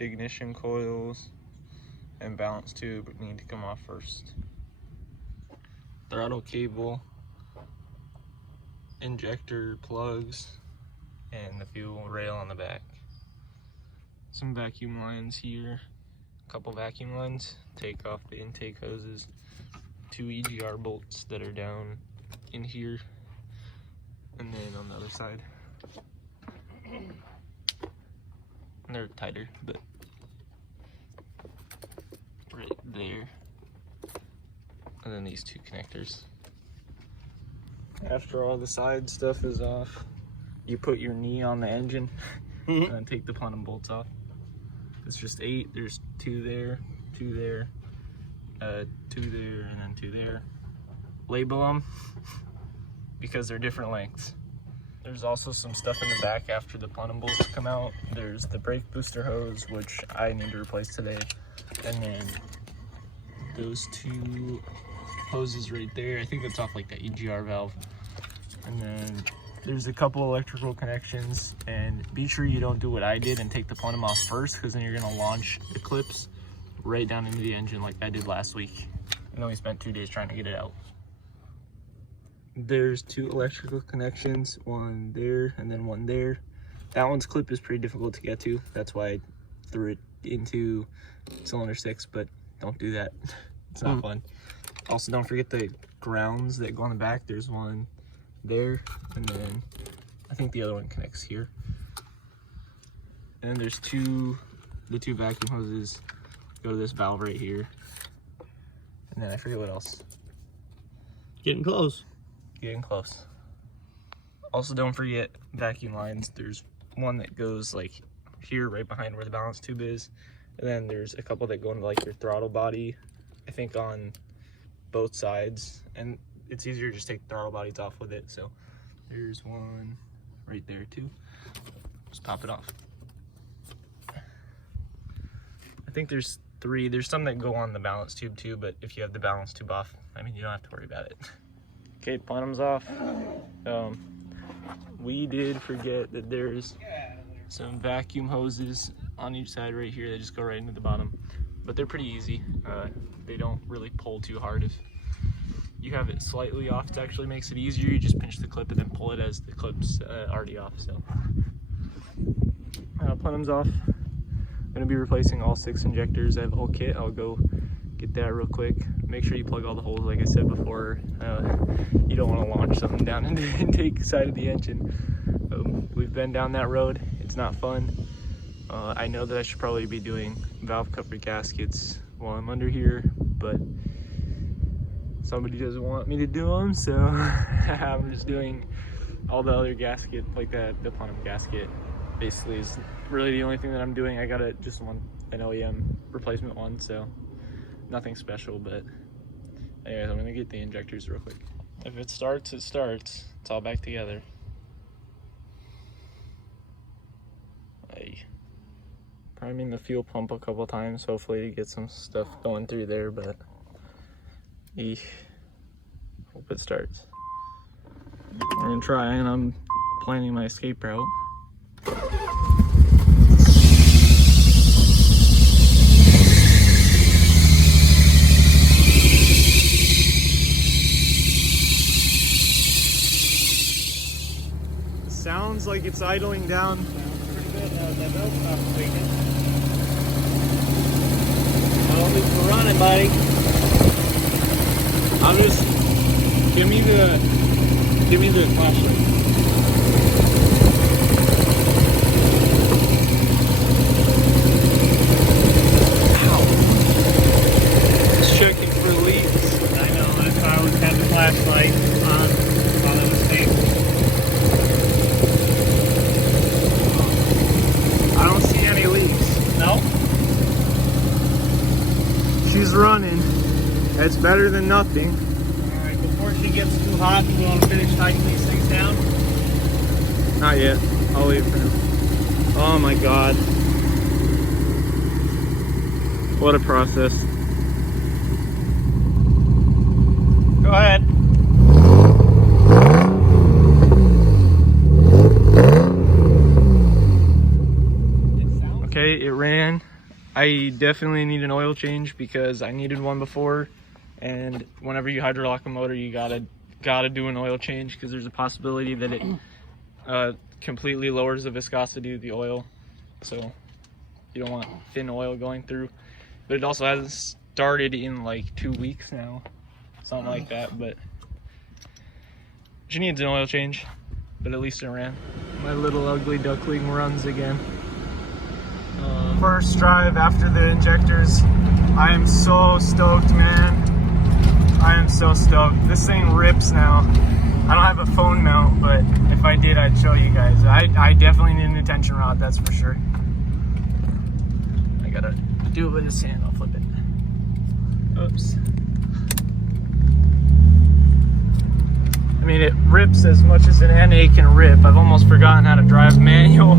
ignition coils and balance tube need to come off first. Throttle cable, injector plugs, and the fuel rail on the back. Some vacuum lines here, a couple vacuum lines, take off the intake hoses, 2 EGR bolts that are down in here, and then on the other side. And they're tighter, but right there. And then these 2 connectors. After all the side stuff is off, you put your knee on the engine and then take the plenum bolts off. It's just 8. There's 2 there, 2 there, 2 there, and then 2 there. Label them because they're different lengths. There's also some stuff in the back after the plenum bolts come out. There's the brake booster hose, which I need to replace today, and then those 2 hoses right there. I think that's off like the EGR valve. And then there's a couple electrical connections, and be sure you don't do what I did and take the plenum off first, because then you're gonna launch the clips right down into the engine like I did last week. And then we spent 2 days trying to get it out. There's 2 electrical connections, one there and then one there. That one's clip is pretty difficult to get to. That's why I threw it into cylinder 6, but don't do that. It's not fun. Also, don't forget the grounds that go on the back. There's one there, and then I think the other one connects here. And then there's the 2 vacuum hoses go to this valve right here. And then I forget what else. Getting close. Getting close. Also, don't forget vacuum lines. There's one that goes like here, right behind where the balance tube is. And then there's a couple that go into like your throttle body, I think on both sides. And it's easier to just take the throttle bodies off with it. So there's one right there too. Just pop it off. I think there's 3. There's some that go on the balance tube too, but if you have the balance tube off, I mean, you don't have to worry about it. Okay, plenum's off. We did forget that there's some vacuum hoses on each side right here that just go right into the bottom, but they're pretty easy. They don't really pull too hard. If you have it slightly off, it actually makes it easier. You just pinch the clip and then pull it as the clip's already off. So plenum's off. I'm gonna be replacing all 6 injectors. I have a whole kit. I'll go get that real quick. Make sure you plug all the holes like I said before. You don't want to launch something down into the intake side of the engine. We've been down that road. It's not fun. I know that I should probably be doing valve cover gaskets while I'm under here, but somebody doesn't want me to do them, so I'm just doing all the other gasket, like that. The plenum gasket basically is really the only thing that I'm doing. I got just an OEM replacement one, so nothing special. But anyways, I'm gonna get the injectors real quick. If it starts, it starts. It's all back together. Priming the fuel pump a couple times, hopefully to get some stuff going through there, but hope it starts. We're gonna try, and I'm planning my escape route. Sounds like it's idling down. Sounds pretty good. That belt stops leaking. Well, we're running, buddy. I'm just give me the flashlight. Ow! Just checking for leaks. I know. That's why I always have the flashlight on while I was asleep. I don't see any leaks. No? She's running. It's better than nothing. Alright, before she gets too hot, we want to finish tightening these things down? Not yet. I'll leave it for now. Oh my god. What a process. Go ahead. Okay, it ran I definitely need an oil change because I needed one before, and whenever you hydrolock a motor, you gotta do an oil change because there's a possibility that it completely lowers the viscosity of the oil, so you don't want thin oil going through. But it also hasn't started in like 2 weeks now, something like that. But she needs an oil change, but at least it ran. My little ugly duckling runs again. First drive after the injectors. I am so stoked, man. I am so stoked. This thing rips now. I don't have a phone mount, but if I did, I'd show you guys. I definitely need an attention rod, that's for sure. I gotta do it with this hand. I'll flip it. Oops. I mean, it rips as much as an NA can rip. I've almost forgotten how to drive manual.